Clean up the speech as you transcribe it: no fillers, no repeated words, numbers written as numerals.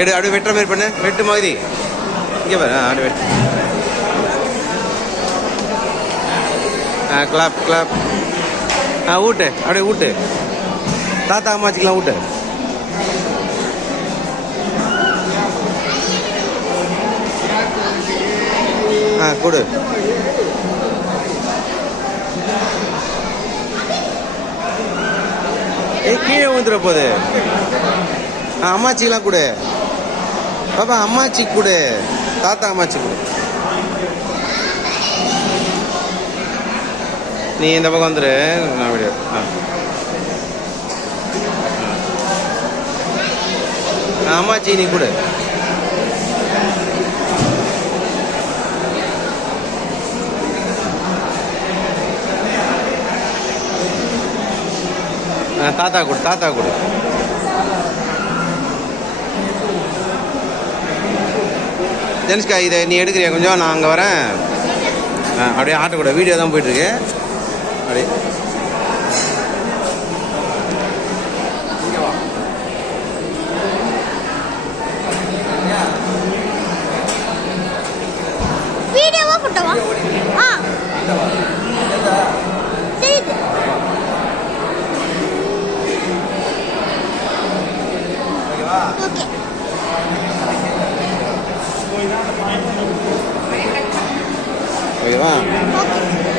எடு அப்படியே வெட்டுற மாதிரி பண்ணு. வெட்டு மாதிரி இங்கே பாரு. அப்படியே வெட்டு. Clap clap. ஊட்டு அப்படியே ஊட்டு. தாத்தா அம்மாச்சிக்கலாம் ஊட்டு. கொடு. கீழே ஊந்துற போது. அம்மாச்சிக்கலாம் கொடு. பாப்பா அம்மாச்சி கொடு. தாத்தா அம்மாச்சி கொடு. நீ இந்த பக்கம் வந்துரு. நான் வீடியோ. அம்மாச்சி நீ கொடு. தாத்தா கொடு. தாத்தா கொடு. ஜென்ஸ்கா இதை நீ எடுக்கிறியா கொஞ்சம்? நான் அங்கே வரேன். அப்படியே ஆட்டோ கூட வீடியோ தான் போயிட்டுருக்கு. அப்படியே வீடியோவா போட்டோவா? தெரியுது. ஓகே. ஓகேவா? ஓகே.